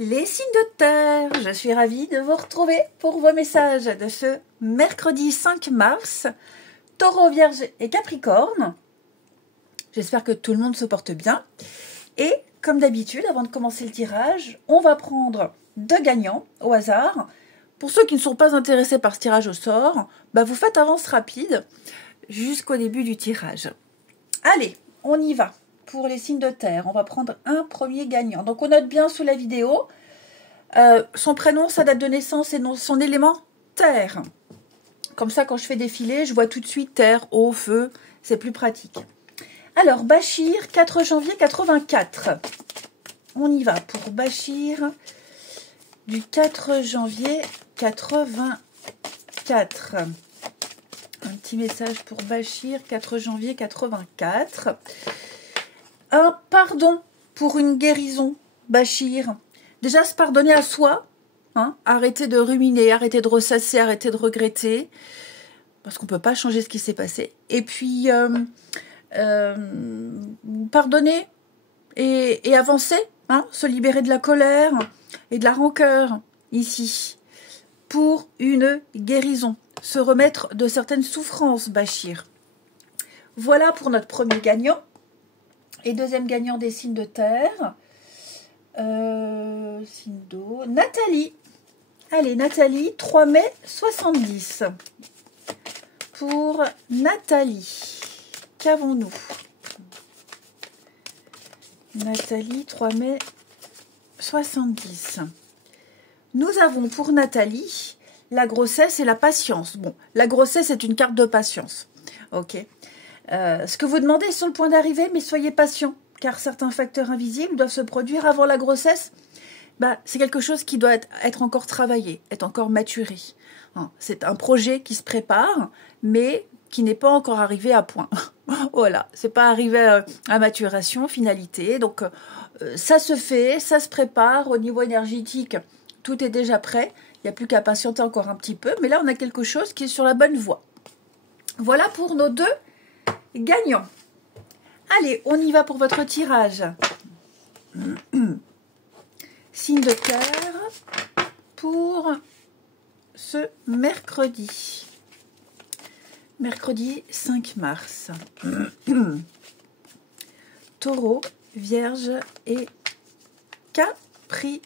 Les signes de terre, je suis ravie de vous retrouver pour vos messages de ce mercredi 5 mars, Taureau, Vierge et Capricorne. J'espère que tout le monde se porte bien. Et comme d'habitude, avant de commencer le tirage, on va prendre deux gagnants au hasard. Pour ceux qui ne sont pas intéressés par ce tirage au sort, vous faites avance rapide jusqu'au début du tirage. Allez, on y va. Pour les signes de terre, on va prendre un premier gagnant. Donc on note bien sous la vidéo son prénom, sa date de naissance et son élément terre. Comme ça, quand je fais défiler, je vois tout de suite terre, eau, feu. C'est plus pratique. Alors, Bachir, 4 janvier 84. On y va pour Bachir du 4 janvier 84. Un petit message pour Bachir, 4 janvier 84. Un pardon pour une guérison, Bachir. Déjà, se pardonner à soi. Arrêtez de ruminer, arrêtez de ressasser, arrêtez de regretter. Parce qu'on ne peut pas changer ce qui s'est passé. Et puis, pardonner et avancer. Se libérer de la colère et de la rancœur, ici. Pour une guérison. Se remettre de certaines souffrances, Bachir. Voilà pour notre premier gagnant. Et deuxième gagnant des signes de terre, signe d'eau, Nathalie. Allez, Nathalie, 3 mai 70. Pour Nathalie, qu'avons-nous? Nathalie, 3 mai 70. Nous avons pour Nathalie la grossesse et la patience. Bon, la grossesse est une carte de patience. Ok. Ce que vous demandez est sur le point d'arriver, mais soyez patient, car certains facteurs invisibles doivent se produire avant la grossesse. C'est quelque chose qui doit être encore travaillé, être encore maturé. C'est un projet qui se prépare, mais qui n'est pas encore arrivé à point. Voilà, c'est pas arrivé à maturation, finalité. Donc, ça se fait, ça se prépare. Au niveau énergétique, tout est déjà prêt. Il n'y a plus qu'à patienter encore un petit peu. Mais là, on a quelque chose qui est sur la bonne voie. Voilà pour nos deux gagnant. Allez, on y va pour votre tirage. Signe de terre pour ce mercredi. Mercredi 5 mars. Taureau, Vierge et Capricorne.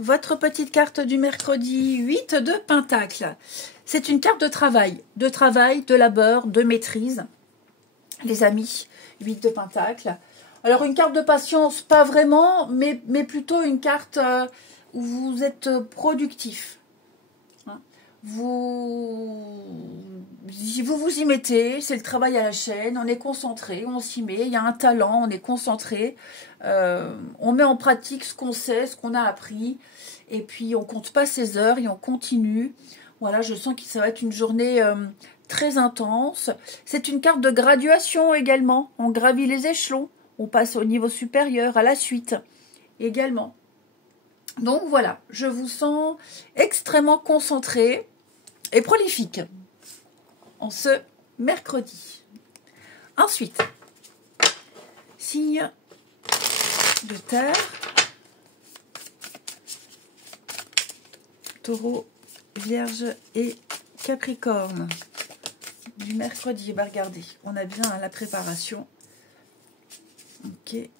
Votre petite carte du mercredi, 8 de Pentacle. C'est une carte de travail, de labeur, de maîtrise. Les amis, 8 de Pentacle. Alors, une carte de patience, pas vraiment, mais plutôt une carte où vous êtes productif. Vous vous y mettez, c'est le travail à la chaîne, on est concentré, on s'y met, il y a un talent, on est concentré, on met en pratique ce qu'on sait, ce qu'on a appris, et puis on compte pas ses heures et on continue. Voilà, je sens que ça va être une journée très intense. C'est une carte de graduation également. On gravit les échelons. On passe au niveau supérieur, à la suite également. Donc voilà, je vous sens extrêmement concentré et prolifique en ce mercredi. Ensuite, signe de terre. Taureau, Vierge et Capricorne du mercredi. Regardez, on a bien la préparation. Ok. Et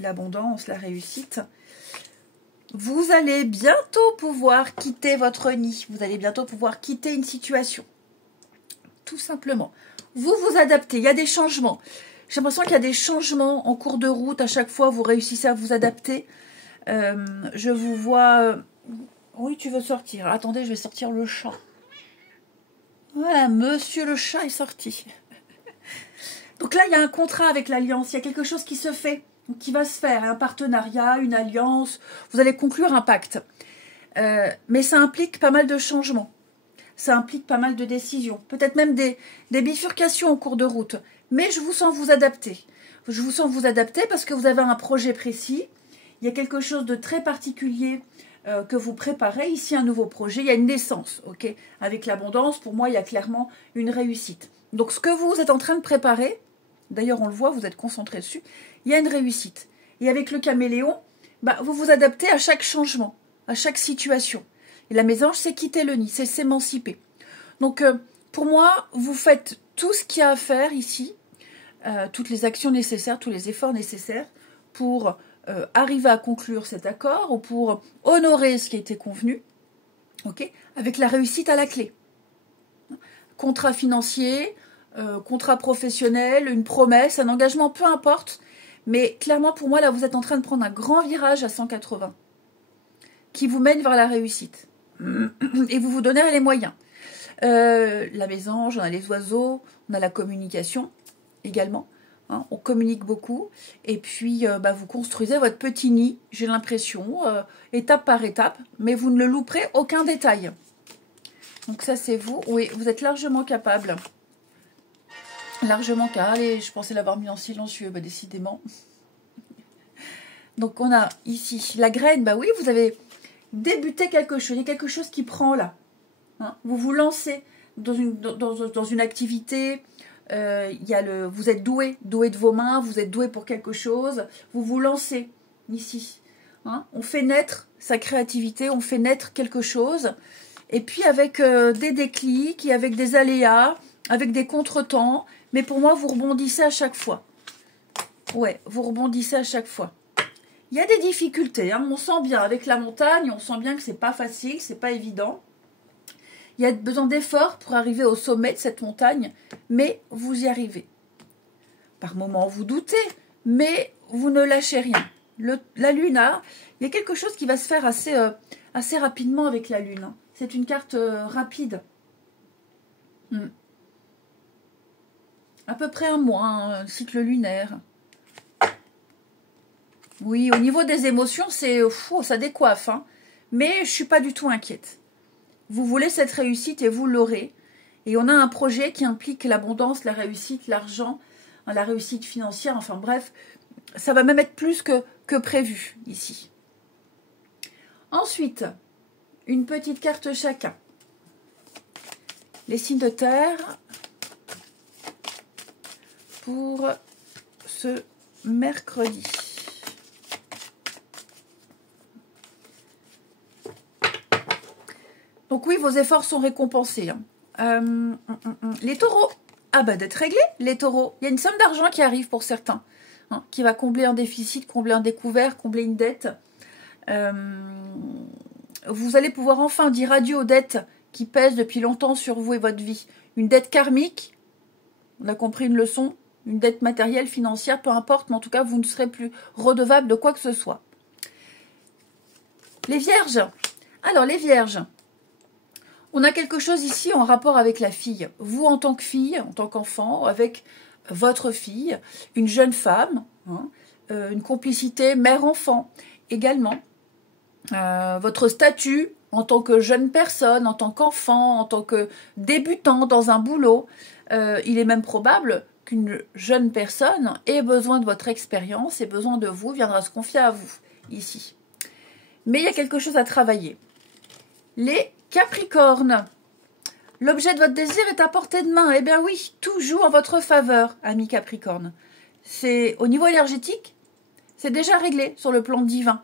l'abondance, la réussite. Vous allez bientôt pouvoir quitter votre nid. Vous allez bientôt pouvoir quitter une situation. Tout simplement. Vous vous adaptez. Il y a des changements. J'ai l'impression qu'il y a des changements en cours de route. À chaque fois, vous réussissez à vous adapter. Je vous vois... Oui, tu veux sortir. Attendez, je vais sortir le chat. Voilà, monsieur le chat est sorti. Donc là, il y a un contrat avec l'alliance. Il y a quelque chose qui se fait, qui va se faire. Un partenariat, une alliance. Vous allez conclure un pacte. Mais ça implique pas mal de changements. Ça implique pas mal de décisions. Peut-être même des bifurcations en cours de route. Mais je vous sens vous adapter. Je vous sens vous adapter parce que vous avez un projet précis. Il y a quelque chose de très particulier que vous préparez. Ici, un nouveau projet. Il y a une naissance. Ok. Avec l'abondance, pour moi, il y a clairement une réussite. Donc, ce que vous êtes en train de préparer, d'ailleurs, on le voit, vous êtes concentré dessus, il y a une réussite. Et avec le caméléon, bah, vous vous adaptez à chaque changement, à chaque situation. Et la mésange, c'est quitter le nid, c'est s'émanciper. Donc, pour moi, vous faites tout ce qu'il y a à faire ici, toutes les actions nécessaires, tous les efforts nécessaires pour arriver à conclure cet accord ou pour honorer ce qui a été convenu, okay, avec la réussite à la clé. Contrat financier, contrat professionnel, une promesse, un engagement, peu importe. Mais clairement, pour moi, là, vous êtes en train de prendre un grand virage à 180 qui vous mène vers la réussite. Et vous vous donnez les moyens. La mésange, on a les oiseaux, on a la communication également. Hein, on communique beaucoup. Et puis, bah, vous construisez votre petit nid, j'ai l'impression, étape par étape. Mais vous ne le louperez aucun détail. Donc ça, c'est vous. Oui, vous êtes largement capable. Largement capable. Allez, je pensais l'avoir mis en silencieux, bah, décidément. Donc, on a ici la graine. Bah oui, vous avez débuté quelque chose. Il y a quelque chose qui prend là. Hein, vous vous lancez dans une activité. Vous êtes doué de vos mains. Vous êtes doué pour quelque chose. Vous vous lancez ici. Hein, on fait naître sa créativité. On fait naître quelque chose. Et puis avec des déclics et avec des aléas, avec des contretemps. Mais pour moi, vous rebondissez à chaque fois. Ouais, vous rebondissez à chaque fois. Il y a des difficultés. Hein, on sent bien avec la montagne, on sent bien que c'est pas facile, c'est pas évident. Il y a besoin d'efforts pour arriver au sommet de cette montagne, mais vous y arrivez. Par moments, vous doutez, mais vous ne lâchez rien. La lune, il y a quelque chose qui va se faire assez rapidement avec la lune. Hein. C'est une carte rapide. À peu près un mois, un cycle lunaire. Oui, au niveau des émotions, ça décoiffe. Hein. Mais je ne suis pas du tout inquiète. Vous voulez cette réussite et vous l'aurez. Et on a un projet qui implique l'abondance, la réussite, l'argent, la réussite financière. Enfin bref, ça va même être plus que prévu ici. Ensuite, une petite carte chacun. Les signes de terre pour ce mercredi. Donc oui, vos efforts sont récompensés. Hein. Les taureaux, d'être réglés, les taureaux. Il y a une somme d'argent qui arrive pour certains, hein, qui va combler un déficit, combler un découvert, combler une dette. Vous allez pouvoir enfin dire adieu aux dettes qui pèsent depuis longtemps sur vous et votre vie. Une dette karmique, on a compris une leçon, une dette matérielle, financière, peu importe, mais en tout cas, vous ne serez plus redevable de quoi que ce soit. Les vierges. Alors, les vierges, on a quelque chose ici en rapport avec la fille. Vous, en tant que fille, en tant qu'enfant, avec votre fille, une jeune femme, hein, une complicité mère-enfant également. Votre statut en tant que jeune personne, en tant qu'enfant, en tant que débutant dans un boulot. Il est même probable qu'une jeune personne ait besoin de votre expérience et besoin de vous, viendra se confier à vous, ici. Mais il y a quelque chose à travailler. Les Capricornes. L'objet de votre désir est à portée de main. Eh bien oui, tout joue en votre faveur, amis Capricorne. C'est au niveau énergétique, c'est déjà réglé sur le plan divin.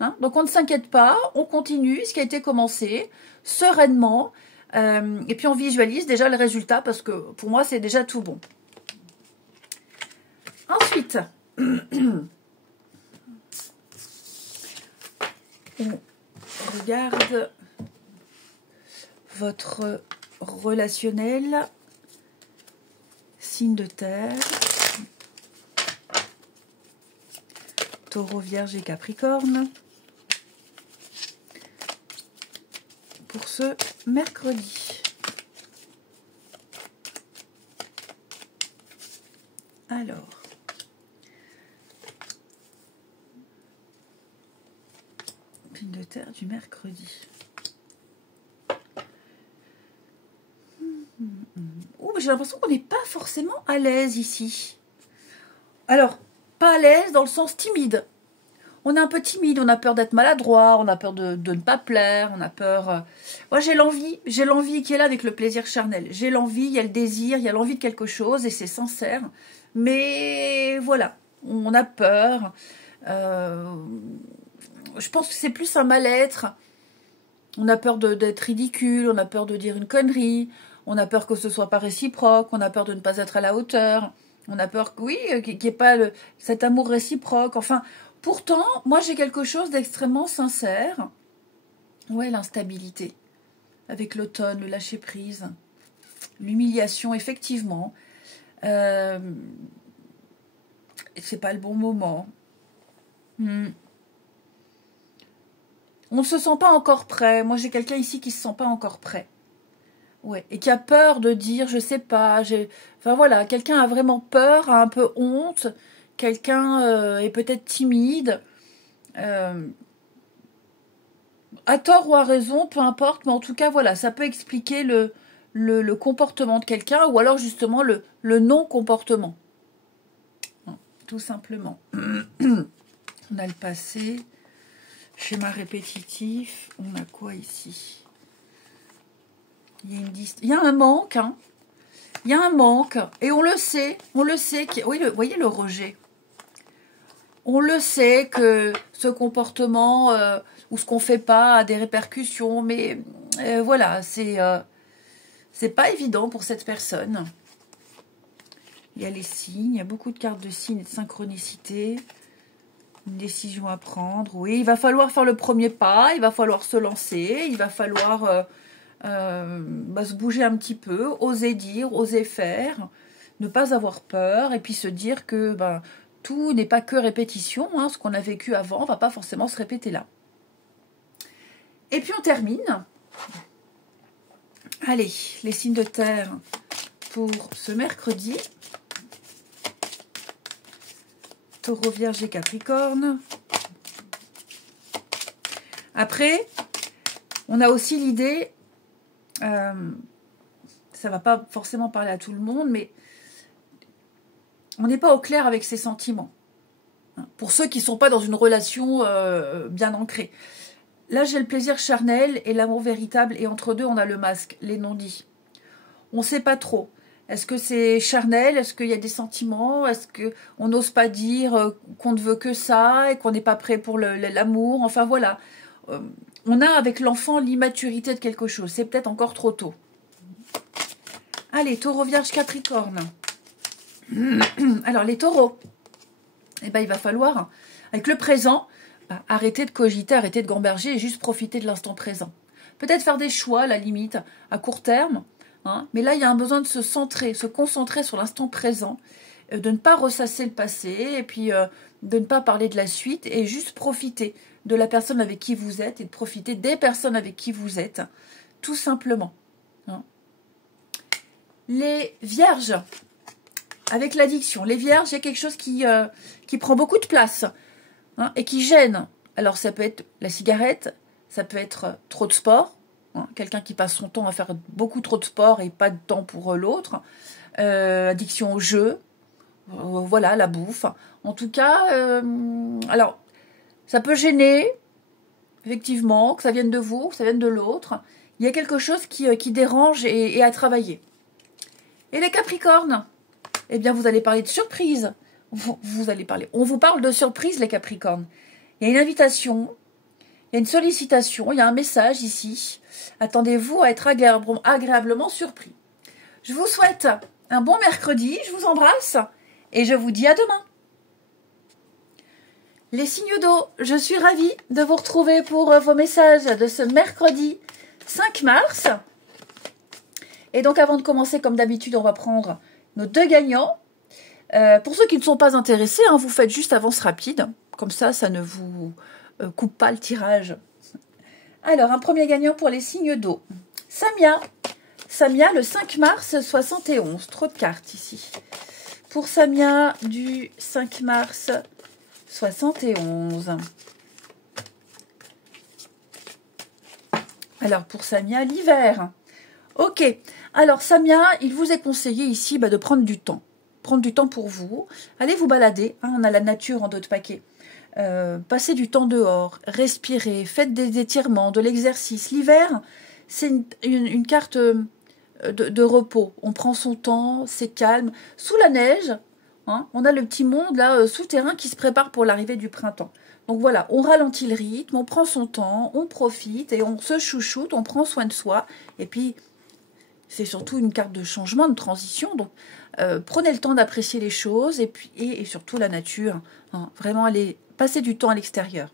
Hein, donc on ne s'inquiète pas, on continue ce qui a été commencé, sereinement, et puis on visualise déjà le résultat, parce que pour moi c'est déjà tout bon. Ensuite, on regarde votre relationnel, signe de terre, Taureau, Vierge et Capricorne. Pour ce mercredi. Alors, signe de terre du mercredi. J'ai l'impression qu'on n'est pas forcément à l'aise ici. Alors, pas à l'aise dans le sens timide. On est un peu timide, on a peur d'être maladroit, on a peur de ne pas plaire, on a peur... Moi, j'ai l'envie qui est là avec le plaisir charnel. J'ai l'envie, il y a le désir, il y a l'envie de quelque chose et c'est sincère. Mais voilà, on a peur. Je pense que c'est plus un mal-être. On a peur d'être ridicule, on a peur de dire une connerie, on a peur que ce soit pas réciproque, on a peur de ne pas être à la hauteur, on a peur que, oui, qu'il n'y ait pas cet amour réciproque. Enfin, pourtant, moi j'ai quelque chose d'extrêmement sincère. Ouais, l'instabilité. Avec l'automne, le lâcher-prise, l'humiliation, effectivement. C'est pas le bon moment. On ne se sent pas encore prêt. Moi, j'ai quelqu'un ici qui se sent pas encore prêt. Ouais. Et qui a peur de dire, je sais pas. Enfin voilà, quelqu'un a vraiment peur, a un peu honte. Quelqu'un est peut-être timide. À tort ou à raison, peu importe. Mais en tout cas, voilà, ça peut expliquer le comportement de quelqu'un ou alors justement le non-comportement. Tout simplement. On a le passé. Schéma répétitif, on a quoi ici? Il y a un manque, hein. Il y a un manque, et on le sait, oui, vous voyez le rejet. On le sait que ce comportement ou ce qu'on fait pas a des répercussions, mais voilà, c'est pas évident pour cette personne. Il y a les signes, il y a beaucoup de cartes de signes et de synchronicité. Une décision à prendre, oui, il va falloir faire le premier pas, il va falloir se lancer, il va falloir se bouger un petit peu, oser dire, oser faire, ne pas avoir peur, et puis se dire que tout n'est pas que répétition, hein, ce qu'on a vécu avant ne va pas forcément se répéter là. Et puis on termine. Allez, les signes de terre pour ce mercredi. Taureau, Vierge et Capricorne. Après, on a aussi l'idée, ça va pas forcément parler à tout le monde, mais on n'est pas au clair avec ses sentiments. Pour ceux qui ne sont pas dans une relation bien ancrée. Là, j'ai le plaisir charnel et l'amour véritable, et entre deux, on a le masque, les non-dits. On ne sait pas trop. Est-ce que c'est charnel? Est-ce qu'il y a des sentiments? Est-ce qu'on n'ose pas dire qu'on ne veut que ça et qu'on n'est pas prêt pour l'amour? Enfin voilà. On a avec l'enfant l'immaturité de quelque chose. C'est peut-être encore trop tôt. Allez, taureau, vierge, capricorne. Alors les taureaux, il va falloir, avec le présent, arrêter de cogiter, arrêter de gamberger et juste profiter de l'instant présent. Peut-être faire des choix, à la limite, à court terme. Hein, mais là, il y a un besoin de se centrer, se concentrer sur l'instant présent, de ne pas ressasser le passé, et puis de ne pas parler de la suite, et juste profiter de la personne avec qui vous êtes, et de profiter des personnes avec qui vous êtes, tout simplement. Hein. Les vierges, avec l'addiction, les vierges, il y a quelque chose qui prend beaucoup de place, hein, et qui gêne. Alors ça peut être la cigarette, ça peut être trop de sport, quelqu'un qui passe son temps à faire beaucoup trop de sport et pas de temps pour l'autre. Addiction au jeu. Voilà, la bouffe. En tout cas, alors, ça peut gêner, effectivement, que ça vienne de vous, que ça vienne de l'autre. Il y a quelque chose qui dérange et à travailler. Et les Capricornes, eh bien, vous allez parler de surprise. On vous parle de surprise, les Capricornes. Il y a une invitation, il y a une sollicitation, il y a un message ici. Attendez-vous à être agréablement surpris. Je vous souhaite un bon mercredi, je vous embrasse et je vous dis à demain. Les signes d'eau, je suis ravie de vous retrouver pour vos messages de ce mercredi 5 mars. Et donc avant de commencer, comme d'habitude, on va prendre nos deux gagnants. Pour ceux qui ne sont pas intéressés, hein, vous faites juste avance rapide. Comme ça ne vous coupe pas le tirage. Alors, un premier gagnant pour les signes d'eau. Samia. Samia, le 5 mars 71. Trop de cartes ici. Pour Samia du 5 mars 71. Alors, pour Samia, l'hiver. Ok. Alors, Samia, il vous est conseillé ici de prendre du temps. Prendre du temps pour vous. Allez vous balader. Hein, on a la nature en dos de paquet. Passez du temps dehors, respirez, faites des étirements, de l'exercice. L'hiver, c'est une carte de repos. On prend son temps, c'est calme. Sous la neige, hein. On a le petit monde là souterrain qui se prépare pour l'arrivée du printemps. Donc voilà, on ralentit le rythme, on prend son temps, on profite et on se chouchoute, on prend soin de soi. Et puis, c'est surtout une carte de changement, de transition. Donc, prenez le temps d'apprécier les choses et, puis, et surtout la nature. Hein. Vraiment, allez passer du temps à l'extérieur.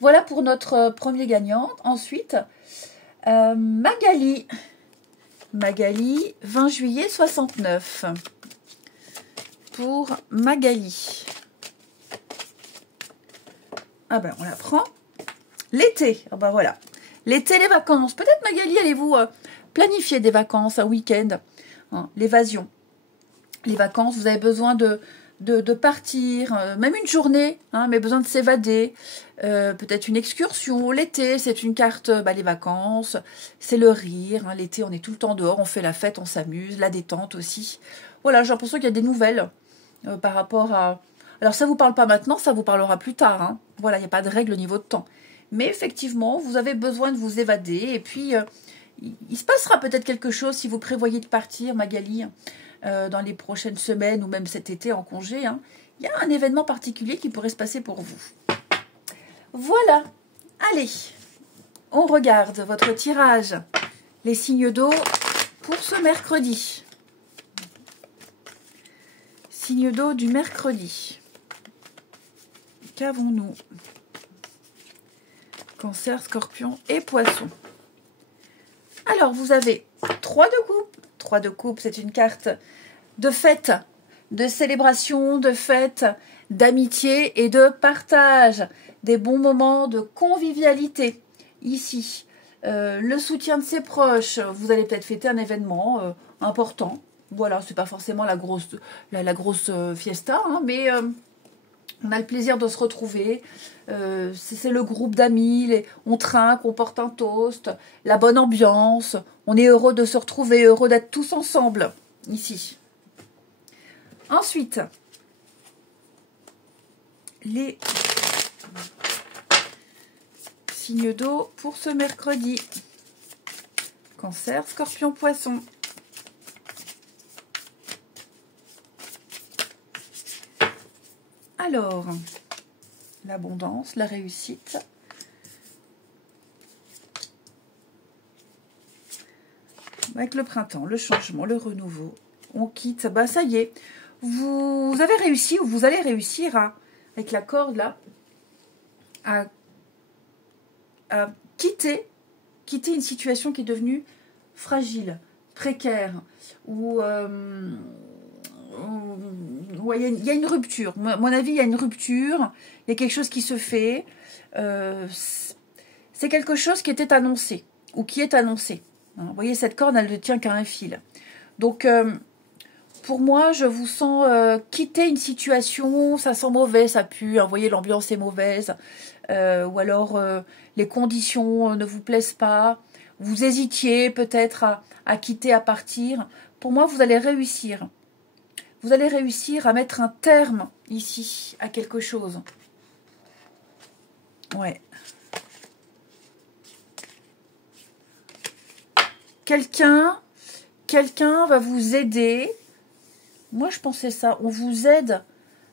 Voilà pour notre premier gagnant. Ensuite, Magali. Magali, 20 juillet 69. Pour Magali. Ah ben, on la prend. L'été. Ah ben voilà. L'été, les vacances. Peut-être, Magali, allez-vous planifier des vacances, un week-end. Hein, l'évasion. Les vacances, vous avez besoin de partir, même une journée, hein, mais besoin de s'évader. Peut-être une excursion. L'été, c'est une carte, les vacances, c'est le rire. Hein, l'été, on est tout le temps dehors, on fait la fête, on s'amuse, la détente aussi. Voilà, j'ai l'impression qu'il y a des nouvelles par rapport à... Alors, ça ne vous parle pas maintenant, ça vous parlera plus tard. Hein. Voilà, il n'y a pas de règle au niveau de temps. Mais effectivement, vous avez besoin de vous évader. Et puis, il se passera peut-être quelque chose si vous prévoyez de partir, Magali, dans les prochaines semaines ou même cet été en congé. Hein. Il y a un événement particulier qui pourrait se passer pour vous. Voilà. Allez, on regarde votre tirage. Les signes d'eau pour ce mercredi. Signe d'eau du mercredi. Qu'avons-nous? Cancer, Scorpion et Poisson. Alors, vous avez 3 de coupe. 3 de coupe, c'est une carte de fête, de célébration, de fête, d'amitié et de partage. Des bons moments de convivialité. Ici, le soutien de ses proches. Vous allez peut-être fêter un événement important. Voilà, c'est pas forcément la grosse fiesta, hein, mais... on a le plaisir de se retrouver, c'est le groupe d'amis, on trinque, on porte un toast, la bonne ambiance, on est heureux de se retrouver, heureux d'être tous ensemble, ici. Ensuite, les signes d'eau pour ce mercredi. Cancer, Scorpion, Poisson. Alors, l'abondance, la réussite. Avec le printemps, le changement, le renouveau. On quitte, bah ça y est. Vous avez réussi ou vous allez réussir à, avec la corde là, à quitter une situation qui est devenue fragile, précaire, ou... ouais, il y a une rupture. À mon avis, il y a une rupture. Il y a quelque chose qui se fait. C'est quelque chose qui était annoncé ou qui est annoncé. Hein, vous voyez, cette corde, elle ne tient qu'à un fil. Donc, pour moi, je vous sens quitter une situation. Ça sent mauvais, ça pue. Hein, vous voyez, l'ambiance est mauvaise. Ou alors, les conditions ne vous plaisent pas. Vous hésitiez peut-être à quitter, à partir. Pour moi, vous allez réussir. Vous allez réussir à mettre un terme ici à quelque chose. Ouais. Quelqu'un va vous aider. Moi, je pensais ça. On vous aide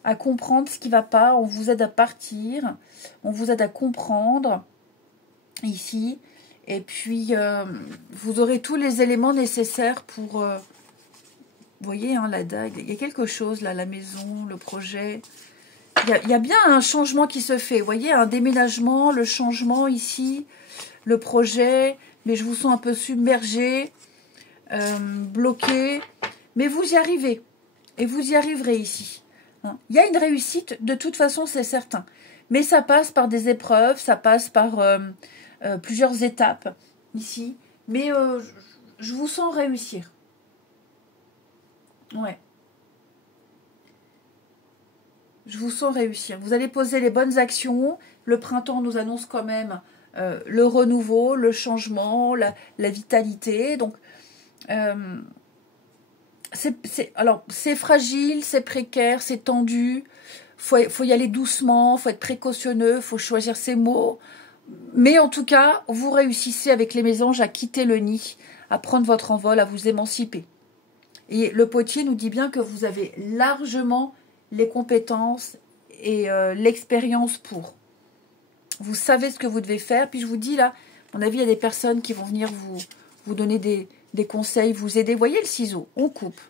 à comprendre ce qui ne va pas. On vous aide à partir. On vous aide à comprendre ici. Et puis, vous aurez tous les éléments nécessaires pour... vous voyez, hein, la dague, il y a quelque chose là, la maison, le projet. Il y a bien un changement qui se fait. Vous voyez, un déménagement, le changement ici, le projet. Mais je vous sens un peu submergé, bloqué. Mais vous y arrivez. Et vous y arriverez ici. Hein. Il y a une réussite, de toute façon, c'est certain. Mais ça passe par des épreuves, ça passe par plusieurs étapes ici. Mais je vous sens réussir. Ouais. Je vous sens réussir. Vous allez poser les bonnes actions. Le printemps nous annonce quand même le renouveau, le changement, la vitalité. Donc, alors, c'est fragile, c'est précaire, c'est tendu. Faut y aller doucement, faut être précautionneux, faut choisir ses mots. Mais en tout cas, vous réussissez avec les mésanges à quitter le nid, à prendre votre envol, à vous émanciper. Et le potier nous dit bien que vous avez largement les compétences et l'expérience pour. Vous savez ce que vous devez faire. Puis je vous dis là, à mon avis, il y a des personnes qui vont venir vous donner des conseils, vous aider. Vous voyez le ciseau, on coupe,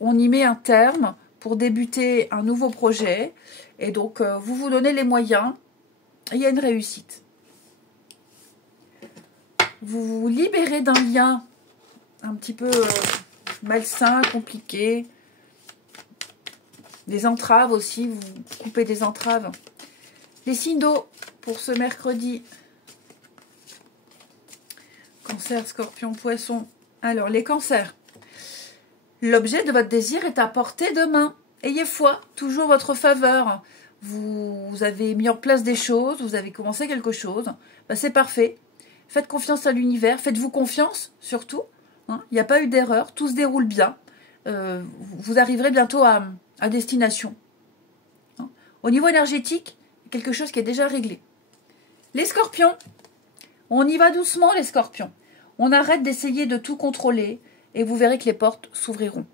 on y met un terme pour débuter un nouveau projet. Et donc, vous vous donnez les moyens. Et il y a une réussite. Vous vous libérez d'un lien un petit peu malsain, compliqué. Des entraves aussi, vous coupez des entraves. Les signes d'eau pour ce mercredi. Cancer, Scorpion, Poisson. Alors, les cancers. L'objet de votre désir est à portée de main. Ayez foi, toujours votre faveur. Vous avez mis en place des choses, vous avez commencé quelque chose. Ben, c'est parfait. Faites confiance à l'univers, faites-vous confiance surtout. Hein. Il n'y a pas eu d'erreur, tout se déroule bien. Vous arriverez bientôt à destination. Hein. Au niveau énergétique, quelque chose qui est déjà réglé. Les scorpions, on y va doucement les scorpions. On arrête d'essayer de tout contrôler et vous verrez que les portes s'ouvriront.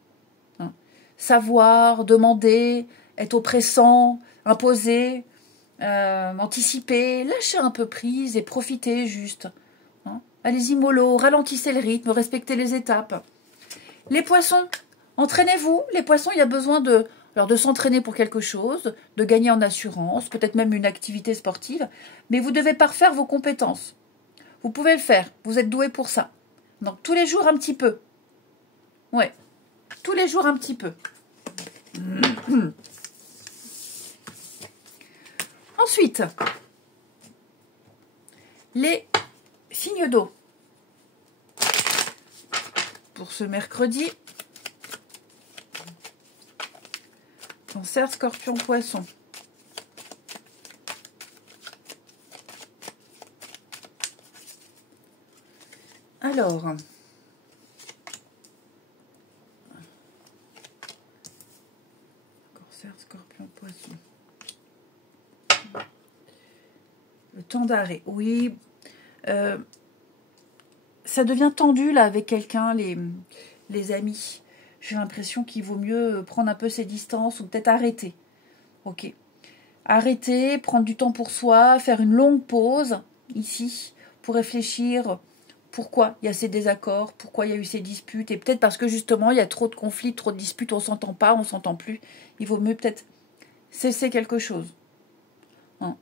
Hein. Savoir, demander, être oppressant, imposer, anticiper, lâchez un peu prise et profitez juste. Hein. Allez-y mollo, ralentissez le rythme, respectez les étapes. Les poissons, entraînez-vous. Les poissons, il y a besoin de s'entraîner pour quelque chose, de gagner en assurance, peut-être même une activité sportive, mais vous devez parfaire vos compétences. Vous pouvez le faire, vous êtes doué pour ça. Donc tous les jours un petit peu. Ouais, tous les jours un petit peu. Ensuite, les signes d'eau. Pour ce mercredi, Cancer, Scorpion, Poisson. Alors, Cancer, Scorpion, Poisson. Le temps d'arrêt, oui. Ça devient tendu là avec quelqu'un, les amis. J'ai l'impression qu'il vaut mieux prendre un peu ses distances ou peut-être arrêter. Ok. Arrêter, prendre du temps pour soi, faire une longue pause ici pour réfléchir pourquoi il y a ces désaccords, pourquoi il y a eu ces disputes. Et peut-être parce que justement il y a trop de conflits, trop de disputes, on ne s'entend pas, on ne s'entend plus. Il vaut mieux peut-être cesser quelque chose. Hein.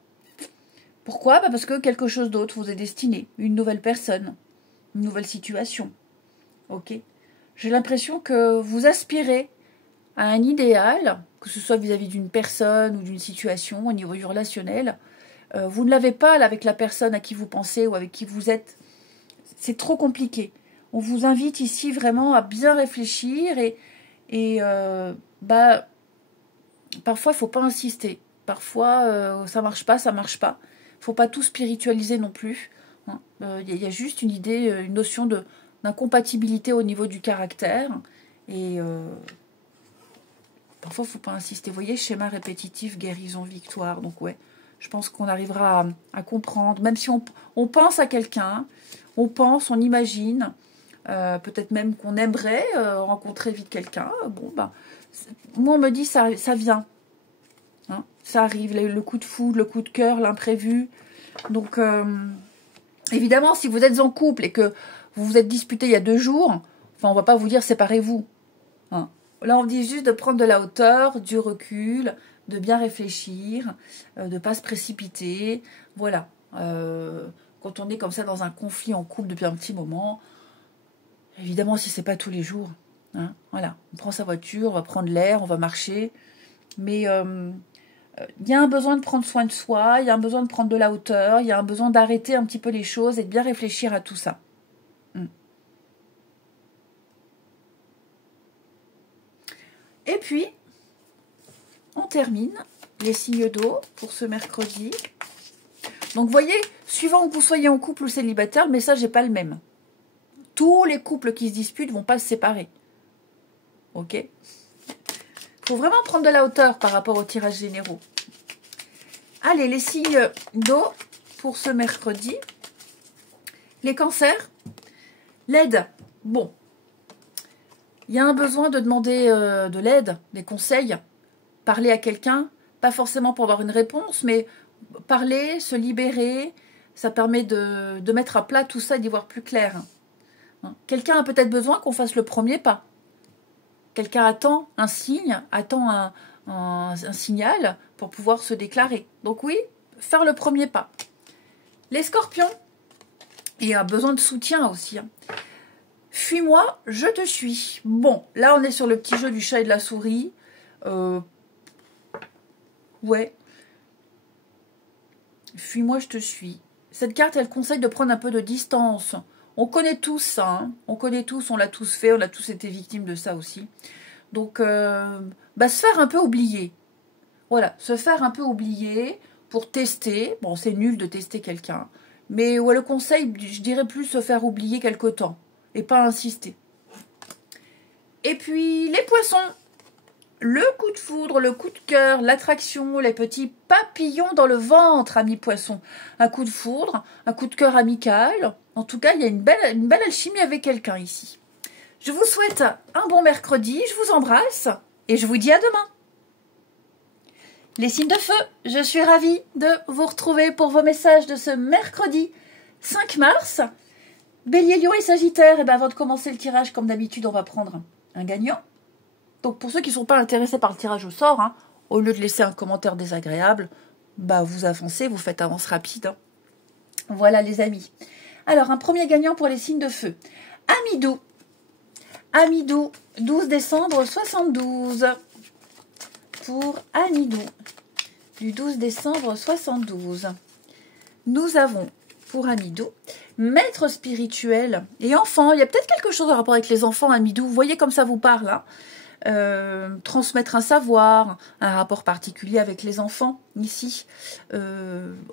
Pourquoi? Parce que quelque chose d'autre vous est destiné. Une nouvelle personne, une nouvelle situation. Ok. J'ai l'impression que vous aspirez à un idéal, que ce soit vis-à-vis d'une personne ou d'une situation au niveau du relationnel. Vous ne l'avez pas là, avec la personne à qui vous pensez ou avec qui vous êtes. C'est trop compliqué. On vous invite ici vraiment à bien réfléchir et parfois il ne faut pas insister. Parfois ça marche pas, ça marche pas. Il ne faut pas tout spiritualiser non plus. Il y a juste une idée, une notion d'incompatibilité au niveau du caractère. Et parfois, il ne faut pas insister. Vous voyez, schéma répétitif, guérison, victoire. Donc ouais, je pense qu'on arrivera à comprendre. Même si on pense à quelqu'un, on pense, on imagine, peut-être même qu'on aimerait rencontrer vite quelqu'un. Bon, bah, moi, on me dit ça vient. Hein, ça arrive, le coup de foudre, le coup de cœur, l'imprévu. Donc, évidemment, si vous êtes en couple et que vous vous êtes disputé il y a 2 jours, enfin, on ne va pas vous dire séparez-vous. Hein. Là, on dit juste de prendre de la hauteur, du recul, de bien réfléchir, de ne pas se précipiter. Voilà. Quand on est comme ça dans un conflit en couple depuis un petit moment, évidemment, si ce n'est pas tous les jours, hein, voilà, on prend sa voiture, on va prendre l'air, on va marcher. Mais il y a un besoin de prendre soin de soi, il y a un besoin de prendre de la hauteur, il y a un besoin d'arrêter un petit peu les choses et de bien réfléchir à tout ça. Et puis, on termine les signes d'eau pour ce mercredi. Donc, vous voyez, suivant que vous soyez en couple ou célibataire, le message n'est pas le même. Tous les couples qui se disputent ne vont pas se séparer. Ok ? Il faut vraiment prendre de la hauteur par rapport aux tirages généraux. Allez, les signes d'eau pour ce mercredi. Les cancers. L'aide. Bon. Il y a un besoin de demander de l'aide, des conseils, parler à quelqu'un, pas forcément pour avoir une réponse, mais parler, se libérer, ça permet de mettre à plat tout ça et d'y voir plus clair. Quelqu'un a peut-être besoin qu'on fasse le premier pas. Quelqu'un attend un signe, attend un signal pour pouvoir se déclarer. Donc oui, faire le premier pas. Les scorpions, il y a besoin de soutien aussi. Fuis-moi, je te suis. Bon, là on est sur le petit jeu du chat et de la souris. Ouais. Fuis-moi, je te suis. Cette carte, elle conseille de prendre un peu de distance. On connaît tous ça, hein. On connaît tous, on l'a tous fait, on a tous été victimes de ça aussi. Donc, se faire un peu oublier. Voilà, se faire un peu oublier pour tester. Bon, c'est nul de tester quelqu'un. Mais ouais, le conseil, je dirais plus se faire oublier quelque temps. Et pas insister. Et puis, les poissons. Le coup de foudre, le coup de cœur, l'attraction, les petits papillons dans le ventre, amis poissons. Un coup de foudre, un coup de cœur amical. En tout cas, il y a une belle alchimie avec quelqu'un ici. Je vous souhaite un bon mercredi, je vous embrasse et je vous dis à demain. Les signes de feu, je suis ravie de vous retrouver pour vos messages de ce mercredi 5 mars. Bélier, Lion et Sagittaire, avant de commencer le tirage, comme d'habitude, on va prendre un gagnant. Donc pour ceux qui ne sont pas intéressés par le tirage au sort, au lieu de laisser un commentaire désagréable, vous avancez, vous faites avance rapide. Voilà les amis. Alors un premier gagnant pour les signes de feu. Amidou. Amidou, 12 décembre 72. Pour Amidou, du 12 décembre 72. Nous avons pour Amidou, maître spirituel et enfant. Il y a peut-être quelque chose en rapport avec les enfants, Amidou. Vous voyez comme ça vous parle, transmettre un savoir, un rapport particulier avec les enfants ici,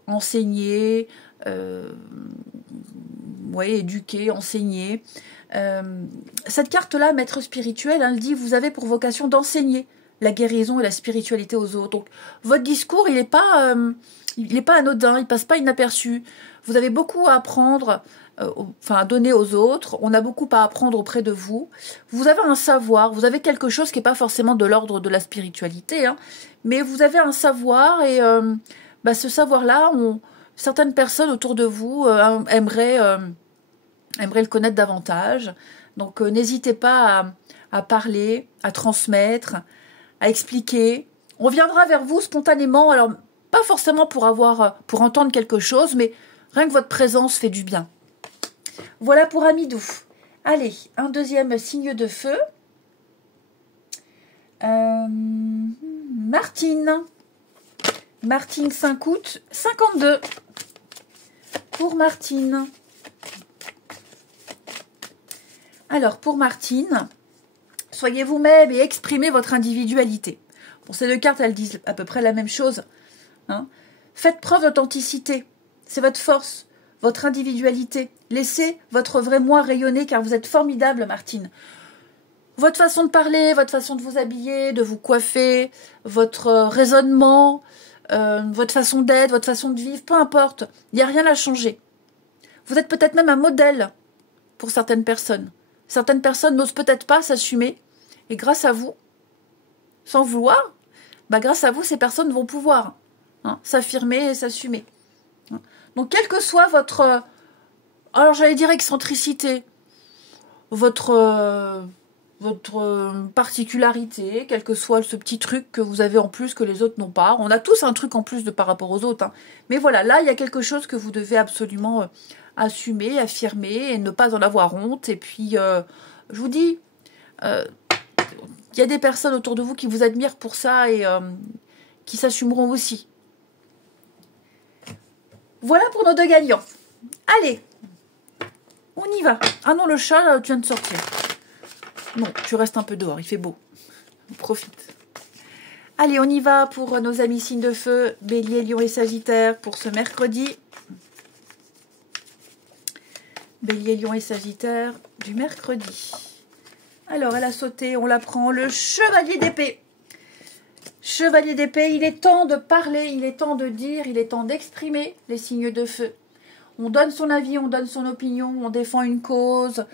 enseigner, éduquer, enseigner. Cette carte-là, maître spirituel, elle dit vous avez pour vocation d'enseigner la guérison et la spiritualité aux autres. Donc votre discours, il n'est pas anodin, il passe pas inaperçu. Vous avez beaucoup à apprendre. À donner aux autres, on a beaucoup à apprendre auprès de vous. Vous avez un savoir, vous avez quelque chose qui n'est pas forcément de l'ordre de la spiritualité, mais vous avez un savoir et ce savoir-là, certaines personnes autour de vous aimeraient le connaître davantage. Donc n'hésitez pas à parler, à transmettre, à expliquer. On viendra vers vous spontanément, alors pas forcément pour entendre quelque chose, mais rien que votre présence fait du bien. Voilà pour Amidou. Allez, un deuxième signe de feu. Martine. Martine 5 août 52. Pour Martine. Alors, pour Martine, soyez vous-même et exprimez votre individualité. Bon, ces deux cartes, elles disent à peu près la même chose. Faites preuve d'authenticité. C'est votre force, votre individualité. Laissez votre vrai moi rayonner car vous êtes formidable, Martine. Votre façon de parler, votre façon de vous habiller, de vous coiffer, votre raisonnement, votre façon d'être, votre façon de vivre, peu importe, il n'y a rien à changer. Vous êtes peut-être même un modèle pour certaines personnes. Certaines personnes n'osent peut-être pas s'assumer et grâce à vous, sans vouloir, grâce à vous, ces personnes vont pouvoir s'affirmer et s'assumer. Donc, quelle que soit votre... alors, j'allais dire excentricité, votre particularité, quel que soit ce petit truc que vous avez en plus que les autres n'ont pas. On a tous un truc en plus par rapport aux autres. Mais voilà, là, il y a quelque chose que vous devez absolument assumer, affirmer et ne pas en avoir honte. Et puis, je vous dis, il y a des personnes autour de vous qui vous admirent pour ça et qui s'assumeront aussi. Voilà pour nos deux gagnants. Allez, on y va. Ah non, le chat, là, tu viens de sortir. Non, tu restes un peu dehors, il fait beau. Profite. Allez, on y va pour nos amis signes de feu, Bélier, Lion et Sagittaire pour ce mercredi. Bélier, Lion et Sagittaire du mercredi. Alors, elle a sauté, on la prend. Le chevalier d'épée. Chevalier d'épée, il est temps de parler, il est temps de dire, il est temps d'exprimer les signes de feu. On donne son avis, on donne son opinion, on défend une cause.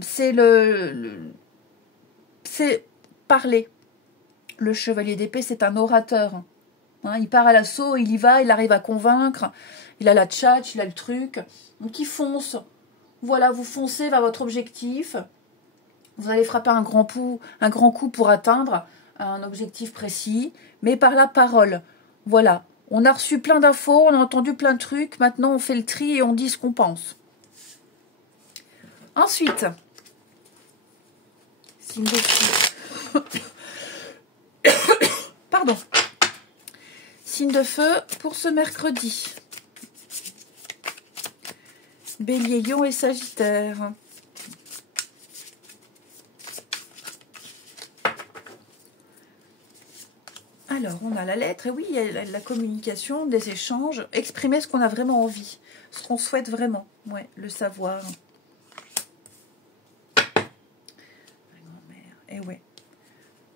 C'est sait parler. Le chevalier d'épée, c'est un orateur. Hein, il part à l'assaut, il y va, il arrive à convaincre, il a la tchatche, il a le truc. Donc il fonce. Voilà, vous foncez vers votre objectif. Vous allez frapper un grand coup pour atteindre un objectif précis, mais par la parole. Voilà, on a reçu plein d'infos, on a entendu plein de trucs, maintenant on fait le tri et on dit ce qu'on pense. Ensuite, signe de feu. Pardon. Signe de feu pour ce mercredi. Bélier, Lion et Sagittaire. Alors, on a la lettre, et oui, il y a la communication, des échanges, exprimer ce qu'on a vraiment envie, ce qu'on souhaite vraiment, ouais, le savoir. La grand-mère, et ouais.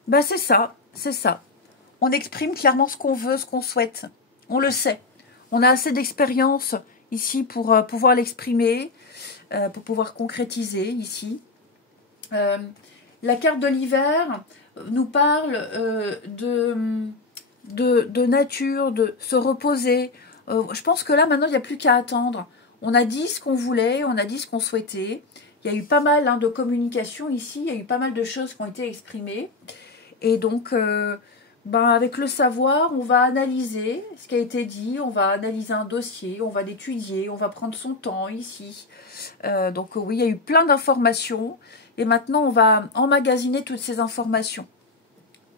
Bah c'est ça, c'est ça. On exprime clairement ce qu'on veut, ce qu'on souhaite. On le sait. On a assez d'expérience ici pour pouvoir l'exprimer, pour pouvoir concrétiser ici. La carte de l'hiver nous parle de nature, de se reposer. Je pense que là, maintenant, il n'y a plus qu'à attendre. On a dit ce qu'on voulait, on a dit ce qu'on souhaitait. Il y a eu pas mal de communication ici, il y a eu pas mal de choses qui ont été exprimées. Et donc, avec le savoir, on va analyser ce qui a été dit, on va analyser un dossier, on va l'étudier, on va prendre son temps ici. Donc oui, il y a eu plein d'informations. Et maintenant, on va emmagasiner toutes ces informations,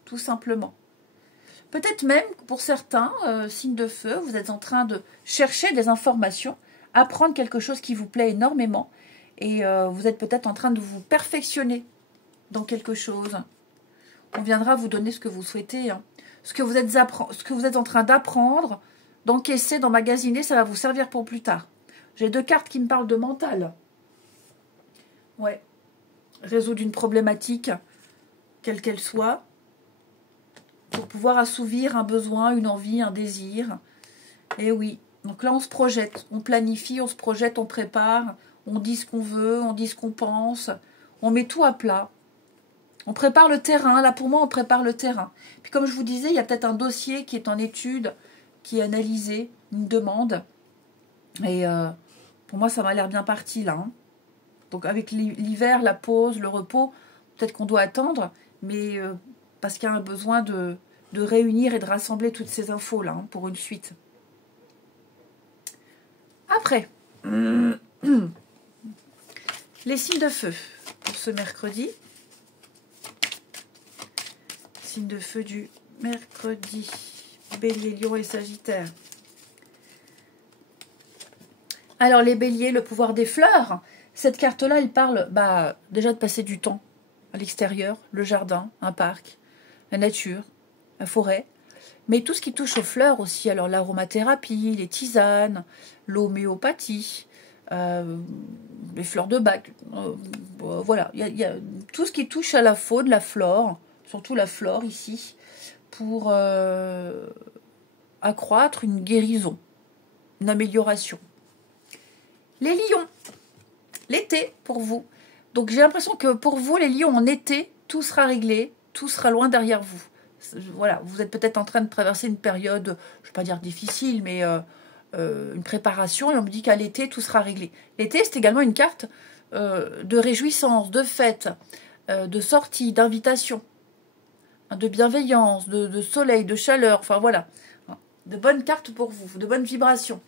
tout simplement. Peut-être même que pour certains, signes de feu, vous êtes en train de chercher des informations, apprendre quelque chose qui vous plaît énormément, et vous êtes peut-être en train de vous perfectionner dans quelque chose. On viendra vous donner ce que vous souhaitez. Hein. Ce que vous êtes en train d'apprendre, d'encaisser, d'emmagasiner, ça va vous servir pour plus tard. J'ai 2 cartes qui me parlent de mental. Ouais. Résoudre une problématique, quelle qu'elle soit, pour pouvoir assouvir un besoin, une envie, un désir. Et oui, donc là on se projette, on planifie, on se projette, on prépare, on dit ce qu'on veut, on dit ce qu'on pense, on met tout à plat. On prépare le terrain, là pour moi on prépare le terrain. Puis comme je vous disais, il y a peut-être un dossier qui est en étude, qui est analysé, une demande. Et pour moi ça m'a l'air bien parti là. Hein. Donc avec l'hiver, la pause, le repos, peut-être qu'on doit attendre, mais parce qu'il y a un besoin de réunir et de rassembler toutes ces infos-là hein, pour une suite. Après, les signes de feu pour ce mercredi. Signes de feu du mercredi. Bélier, Lion et Sagittaire. Alors les béliers, le pouvoir des fleurs. Cette carte-là, elle parle déjà de passer du temps à l'extérieur, le jardin, un parc, la nature, la forêt. Mais tout ce qui touche aux fleurs aussi, alors l'aromathérapie, les tisanes, l'homéopathie, les fleurs de bac. Voilà, il y a tout ce qui touche à la faune, la flore, surtout la flore ici, pour accroître une guérison, une amélioration. Les lions. L'été, pour vous. Donc, j'ai l'impression que pour vous, les lions, en été, tout sera réglé, tout sera loin derrière vous. Voilà, vous êtes peut-être en train de traverser une période, je ne vais pas dire difficile, mais une préparation, et on me dit qu'à l'été, tout sera réglé. L'été, c'est également une carte de réjouissance, de fête, de sortie, d'invitation, de bienveillance, de soleil, de chaleur, enfin voilà. De bonnes cartes pour vous, de bonnes vibrations.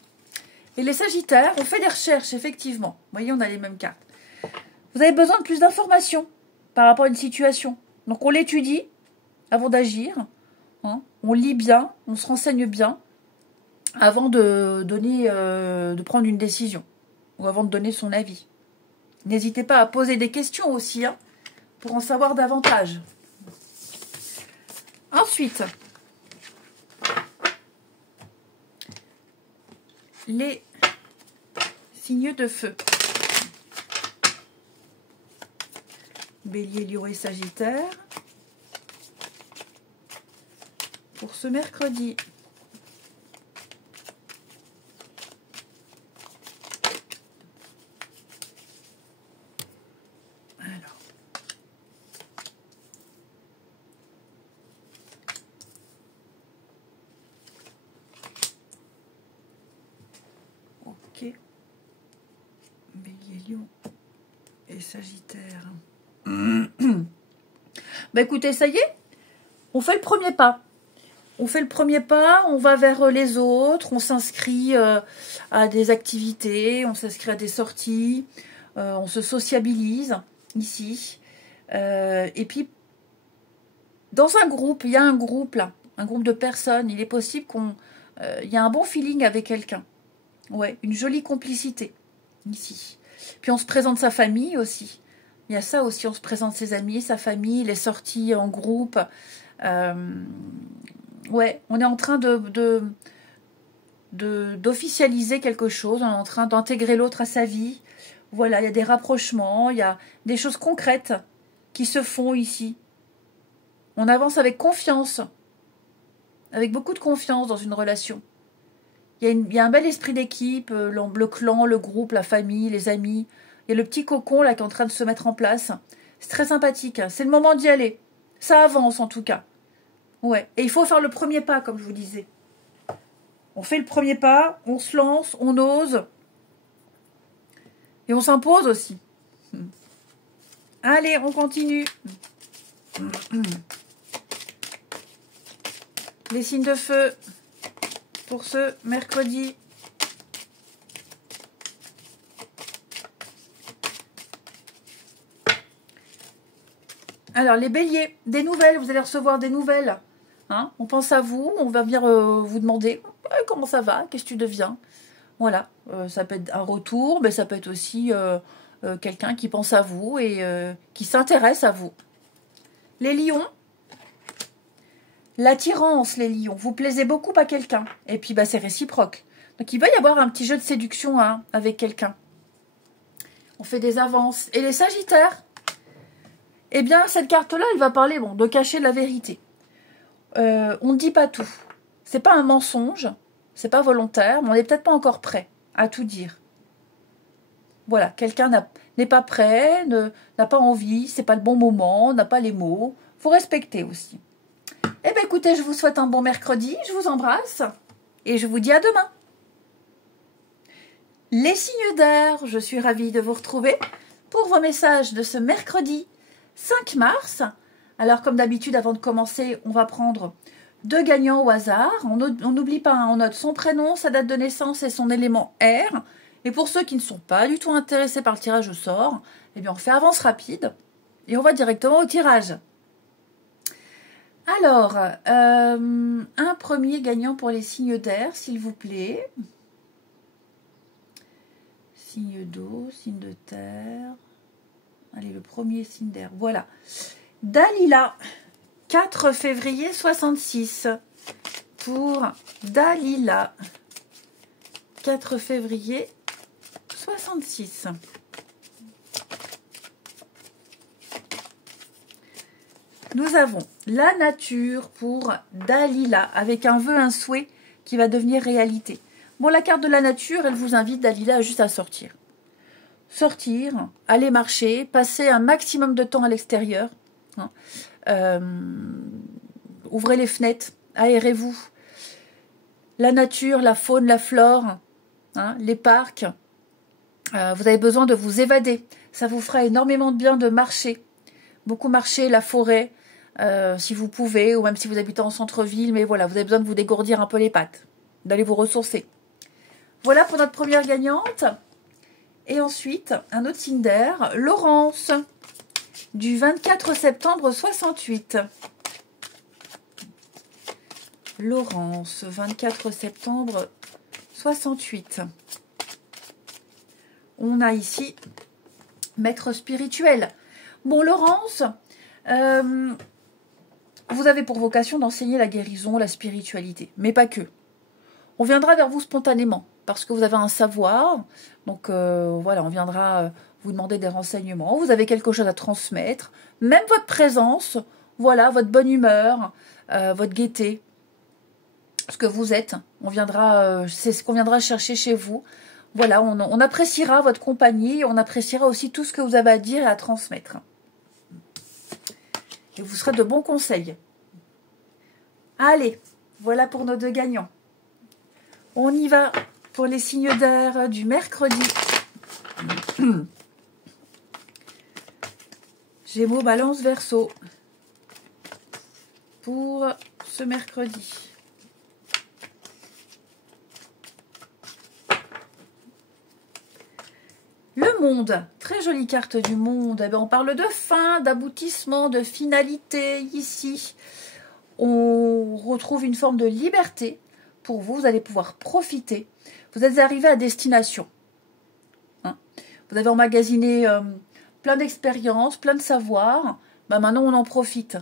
Et les Sagittaires, on fait des recherches, effectivement. Vous voyez, on a les mêmes cartes. Vous avez besoin de plus d'informations par rapport à une situation. Donc, on l'étudie avant d'agir. Hein. On lit bien, on se renseigne bien avant de prendre une décision ou avant de donner son avis. N'hésitez pas à poser des questions aussi hein, pour en savoir davantage. Ensuite, les signes de feu. Bélier, Lion et Sagittaire. Pour ce mercredi. Alors. Ok. Bélier, Lion et Sagittaire. Bah écoutez, ça y est, on fait le premier pas. On fait le premier pas, on va vers les autres, on s'inscrit à des activités, on s'inscrit à des sorties, on se sociabilise ici. Et puis, dans un groupe, il y a un groupe là, un groupe de personnes, il est possible il y a un bon feeling avec quelqu'un. Ouais, une jolie complicité ici. Puis on se présente sa famille aussi. Il y a ça aussi, on se présente ses amis, sa famille, les sorties en groupe. Ouais, on est en train d'officialiser quelque chose, on est en train d'intégrer l'autre à sa vie. Voilà, il y a des rapprochements, il y a des choses concrètes qui se font ici. On avance avec confiance, avec beaucoup de confiance dans une relation. Il y a un bel esprit d'équipe, le clan, le groupe, la famille, les amis. Il y a le petit cocon là qui est en train de se mettre en place. C'est très sympathique, hein. C'est le moment d'y aller. Ça avance en tout cas. Ouais, et il faut faire le premier pas, comme je vous disais. On fait le premier pas, on se lance, on ose. Et on s'impose aussi. Allez, on continue. Les signes de feu pour ce mercredi. Alors, les béliers, des nouvelles, vous allez recevoir des nouvelles. Hein, on pense à vous, on va venir vous demander comment ça va, qu'est-ce que tu deviens. Voilà, ça peut être un retour, mais ça peut être aussi quelqu'un qui pense à vous et qui s'intéresse à vous. Les lions, l'attirance, les lions, vous plaisez beaucoup à quelqu'un. Et puis, bah, c'est réciproque. Donc, il va y avoir un petit jeu de séduction hein, avec quelqu'un. On fait des avances. Et les sagittaires, eh bien, cette carte-là, elle va parler de cacher la vérité. On ne dit pas tout. C'est pas un mensonge, c'est pas volontaire, mais on n'est peut-être pas encore prêt à tout dire. Voilà, quelqu'un n'est pas prêt, n'a pas envie, c'est pas le bon moment, n'a pas les mots. Faut respecter aussi. Eh bien, écoutez, je vous souhaite un bon mercredi, je vous embrasse et je vous dis à demain. Les signes d'air, je suis ravie de vous retrouver pour vos messages de ce mercredi 5 mars. Alors, comme d'habitude, avant de commencer, on va prendre 2 gagnants au hasard. On n'oublie pas, hein, on note son prénom, sa date de naissance et son élément R. Et pour ceux qui ne sont pas du tout intéressés par le tirage au sort, eh bien, on fait avance rapide et on va directement au tirage. Alors, un premier gagnant pour les signes d'air, s'il vous plaît. Signe d'eau, signe de terre. Allez, le premier signe d'air, voilà. Dalila, 4 février 66. Pour Dalila, 4 février 66. Nous avons la nature pour Dalila, avec un vœu, un souhait qui va devenir réalité. Bon, la carte de la nature, elle vous invite, Dalila, juste à sortir. Sortir, aller marcher, passer un maximum de temps à l'extérieur. Ouvrez les fenêtres, aérez-vous. La nature, la faune, la flore, hein, les parcs. Vous avez besoin de vous évader. Ça vous fera énormément de bien de marcher. Beaucoup marcher, la forêt, si vous pouvez, ou même si vous habitez en centre-ville. Mais voilà, vous avez besoin de vous dégourdir un peu les pattes, d'aller vous ressourcer. Voilà pour notre première gagnante. Et ensuite, un autre signe d'air, Laurence, du 24 septembre 68. Laurence, 24 septembre 68. On a ici maître spirituel. Bon, Laurence, vous avez pour vocation d'enseigner la guérison, la spiritualité, mais pas que. On viendra vers vous spontanément, parce que vous avez un savoir. Donc, voilà, on viendra vous demander des renseignements. Vous avez quelque chose à transmettre. Même votre présence, voilà, votre bonne humeur, votre gaieté. Ce que vous êtes. C'est ce qu'on viendra chercher chez vous. Voilà, on appréciera votre compagnie. On appréciera aussi tout ce que vous avez à dire et à transmettre. Et vous serez de bons conseils. Allez, voilà pour nos 2 gagnants. On y va pour les signes d'air du mercredi. Gémeaux, Balance, Verseau. Pour ce mercredi. Le monde, très jolie carte du monde. Eh bien, on parle de fin, d'aboutissement, de finalité ici. On retrouve une forme de liberté pour vous. Vous allez pouvoir profiter. Vous êtes arrivé à destination. Hein, vous avez emmagasiné plein d'expériences, plein de savoirs. Ben, maintenant, on en profite.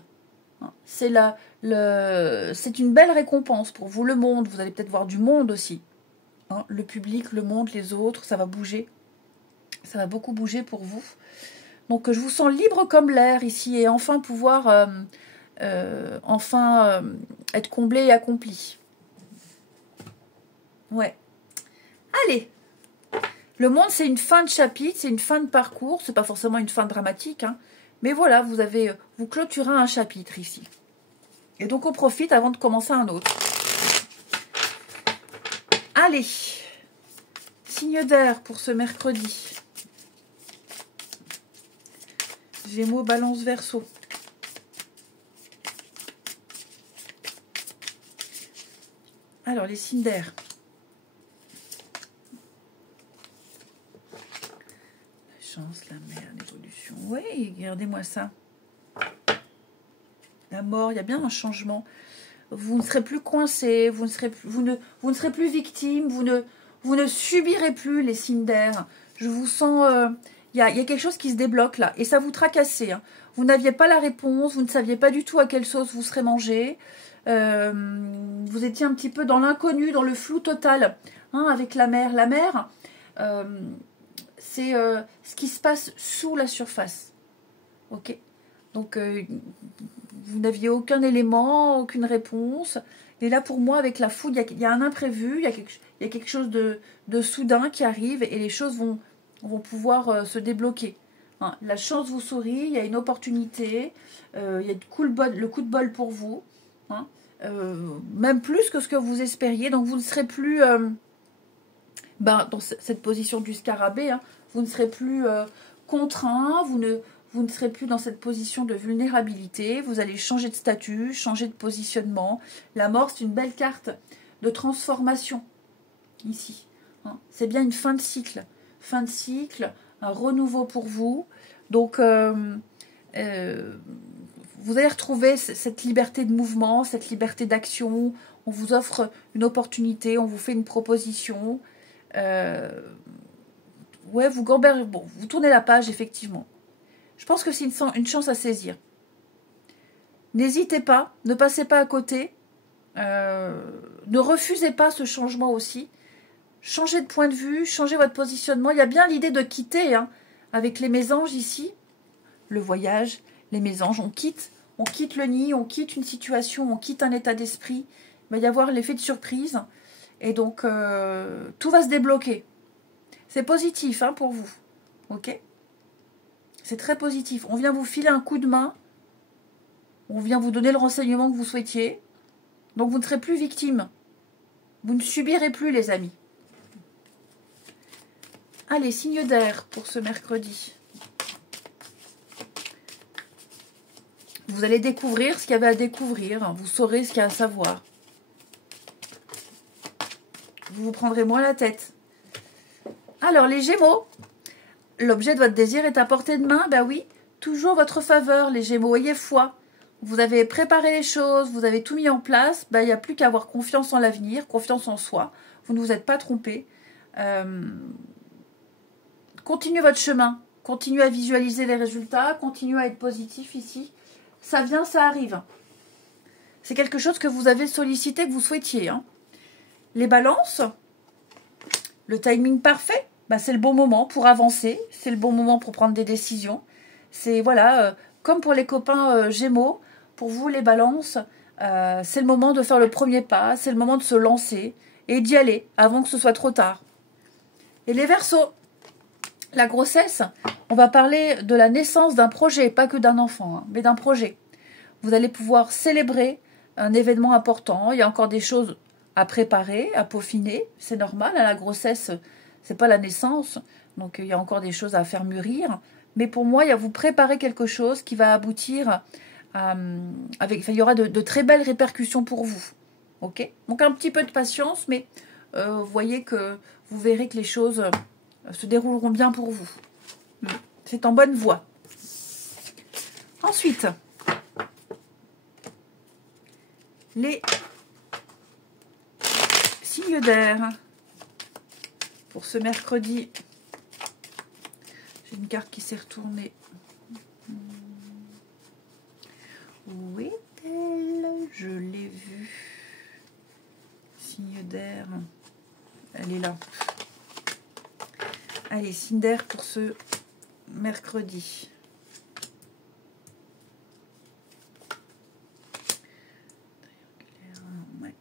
Hein, c'est une belle récompense pour vous. Le monde, vous allez peut-être voir du monde aussi. Hein, le public, le monde, les autres, ça va bouger. Ça va beaucoup bouger pour vous. Donc, je vous sens libre comme l'air ici et enfin pouvoir être comblé et accompli. Ouais. Allez. Le monde, c'est une fin de chapitre, c'est une fin de parcours. C'est pas forcément une fin dramatique, hein, mais voilà, vous clôturez un chapitre ici. Et donc, on profite avant de commencer un autre. Allez. Signe d'air pour ce mercredi. Gémeaux, Balance, Verseau. Alors, les signes d'air. La chance, la mer, l'évolution. Oui, regardez-moi ça. La mort, il y a bien un changement. Vous ne serez plus coincé, vous ne serez plus victime, vous ne subirez plus les signes d'air. Je vous sens... Il y a quelque chose qui se débloque là. Et ça vous tracassait. Hein. Vous n'aviez pas la réponse. Vous ne saviez pas du tout à quelle sauce vous serez mangé. Vous étiez un petit peu dans l'inconnu, dans le flou total. Hein, avec la mer. La mer, c'est ce qui se passe sous la surface. Ok. Donc, vous n'aviez aucun élément, aucune réponse. Et là, pour moi, avec la foudre, il y a un imprévu. Il y a quelque chose de soudain qui arrive. Et les choses vont pouvoir se débloquer. Hein, la chance vous sourit, il y a une opportunité, il y a le coup de bol pour vous, hein, même plus que ce que vous espériez, donc vous ne serez plus dans cette position du scarabée, hein, vous ne serez plus contraint, vous ne serez plus dans cette position de vulnérabilité, vous allez changer de statut, changer de positionnement. La mort, c'est une belle carte de transformation, ici. Hein, c'est bien une fin de cycle. Fin de cycle, un renouveau pour vous. Donc, vous allez retrouver cette liberté de mouvement, cette liberté d'action. On vous offre une opportunité, on vous fait une proposition. Ouais, vous gambergez. Bon, vous tournez la page, effectivement. Je pense que c'est une chance à saisir. N'hésitez pas, ne passez pas à côté. Ne refusez pas ce changement aussi. Changez de point de vue, changez votre positionnement. Il y a bien l'idée de quitter, hein, avec les mésanges ici. Le voyage, les mésanges, on quitte le nid, on quitte une situation, on quitte un état d'esprit. Il va y avoir l'effet de surprise. Et donc, tout va se débloquer. C'est positif, hein, pour vous. Ok ? C'est très positif. On vient vous filer un coup de main. On vient vous donner le renseignement que vous souhaitiez. Donc, vous ne serez plus victime. Vous ne subirez plus, les amis. Allez, signe d'air pour ce mercredi. Vous allez découvrir ce qu'il y avait à découvrir. Vous saurez ce qu'il y a à savoir. Vous vous prendrez moins la tête. Alors, les Gémeaux, l'objet de votre désir est à portée de main. Ben oui, toujours votre faveur, les Gémeaux. Ayez foi. Vous avez préparé les choses, vous avez tout mis en place. Ben, il n'y a plus qu'à avoir confiance en l'avenir, confiance en soi. Vous ne vous êtes pas trompé. Continuez votre chemin, continuez à visualiser les résultats, continuez à être positif ici. Ça vient, ça arrive. C'est quelque chose que vous avez sollicité, que vous souhaitiez. Hein. Les balances, le timing parfait, c'est le bon moment pour avancer, c'est le bon moment pour prendre des décisions. C'est voilà, comme pour les copains Gémeaux, pour vous les balances, c'est le moment de faire le premier pas, c'est le moment de se lancer et d'y aller avant que ce soit trop tard. Et les Verseaux, la grossesse, on va parler de la naissance d'un projet, pas que d'un enfant, hein, mais d'un projet. Vous allez pouvoir célébrer un événement important. Il y a encore des choses à préparer, à peaufiner. C'est normal, à la grossesse, c'est pas la naissance. Donc, il y a encore des choses à faire mûrir. Mais pour moi, il y a vous préparer quelque chose qui va aboutir il y aura de très belles répercussions pour vous. Ok? Donc, un petit peu de patience, mais vous voyez que vous verrez que les choses se dérouleront bien pour vous. C'est en bonne voie. Ensuite, les signes d'air pour ce mercredi. J'ai une carte qui s'est retournée. Où est-elle? Je l'ai vue. Signe d'air. Elle est là. Allez, signe d'air pour ce mercredi. Ouais.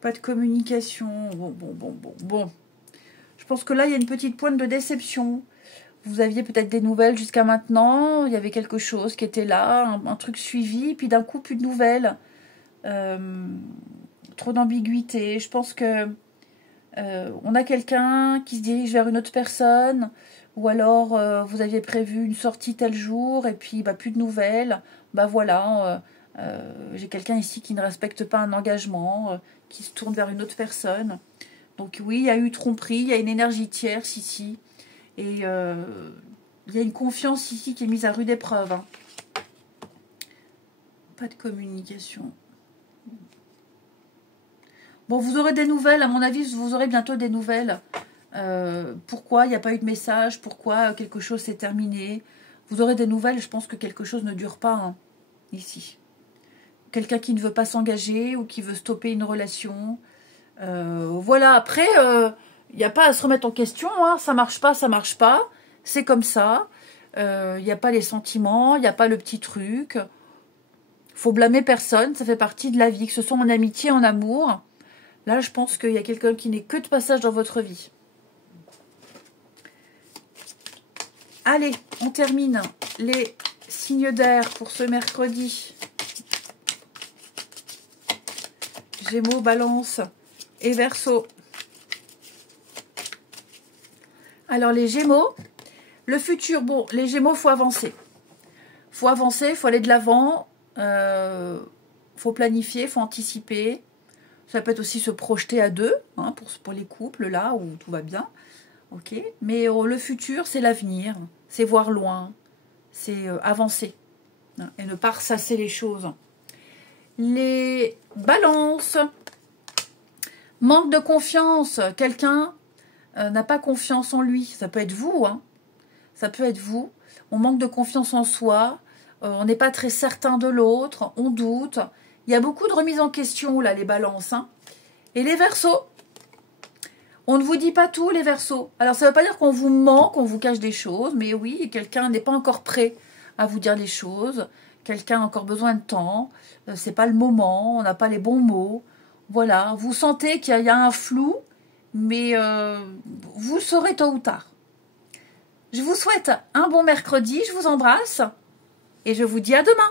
Pas de communication. Bon. Je pense que là, il y a une petite pointe de déception. Vous aviez peut-être des nouvelles jusqu'à maintenant. Il y avait quelque chose qui était là, un truc suivi. Puis d'un coup, plus de nouvelles. Trop d'ambiguïté. Je pense que on a quelqu'un qui se dirige vers une autre personne. Ou alors, vous aviez prévu une sortie tel jour. Et puis, plus de nouvelles. Voilà. J'ai quelqu'un ici qui ne respecte pas un engagement. Qui se tourne vers une autre personne. Donc oui, il y a eu tromperie. Il y a une énergie tierce ici. Et il y a une confiance ici qui est mise à rude épreuve. Hein. Pas de communication. Bon, vous aurez des nouvelles. À mon avis, vous aurez bientôt des nouvelles. Pourquoi il n'y a pas eu de message? Pourquoi quelque chose s'est terminé? Vous aurez des nouvelles. Je pense que quelque chose ne dure pas hein, ici. Quelqu'un qui ne veut pas s'engager ou qui veut stopper une relation. Voilà, après... il n'y a pas à se remettre en question, hein. Ça marche pas, c'est comme ça. Il n'y a pas les sentiments, il n'y a pas le petit truc. Faut blâmer personne, ça fait partie de la vie, que ce soit en amitié, en amour. Là, je pense qu'il y a quelqu'un qui n'est que de passage dans votre vie. Allez, on termine les signes d'air pour ce mercredi. Gémeaux, Balance et Verseau. Alors les Gémeaux, le futur, bon, les Gémeaux, faut avancer. Faut avancer, faut aller de l'avant, faut planifier, faut anticiper. Ça peut être aussi se projeter à deux, hein, pour les couples, là, où tout va bien. Ok. Mais le futur, c'est l'avenir, c'est voir loin, c'est avancer. Hein, et ne pas ressasser les choses. Les Balances, manque de confiance, quelqu'un... n'a pas confiance en lui. Ça peut être vous, hein. Ça peut être vous. On manque de confiance en soi. On n'est pas très certain de l'autre. On doute. Il y a beaucoup de remises en question, là, les Balances. Hein. Et les Verseaux. On ne vous dit pas tout, les Verseaux. Alors, ça ne veut pas dire qu'on vous ment, qu'on vous cache des choses. Mais oui, quelqu'un n'est pas encore prêt à vous dire les choses. Quelqu'un a encore besoin de temps. C'est pas le moment. On n'a pas les bons mots. Voilà. Vous sentez qu'il y a un flou. Mais vous le saurez tôt ou tard. Je vous souhaite un bon mercredi, je vous embrasse et je vous dis à demain.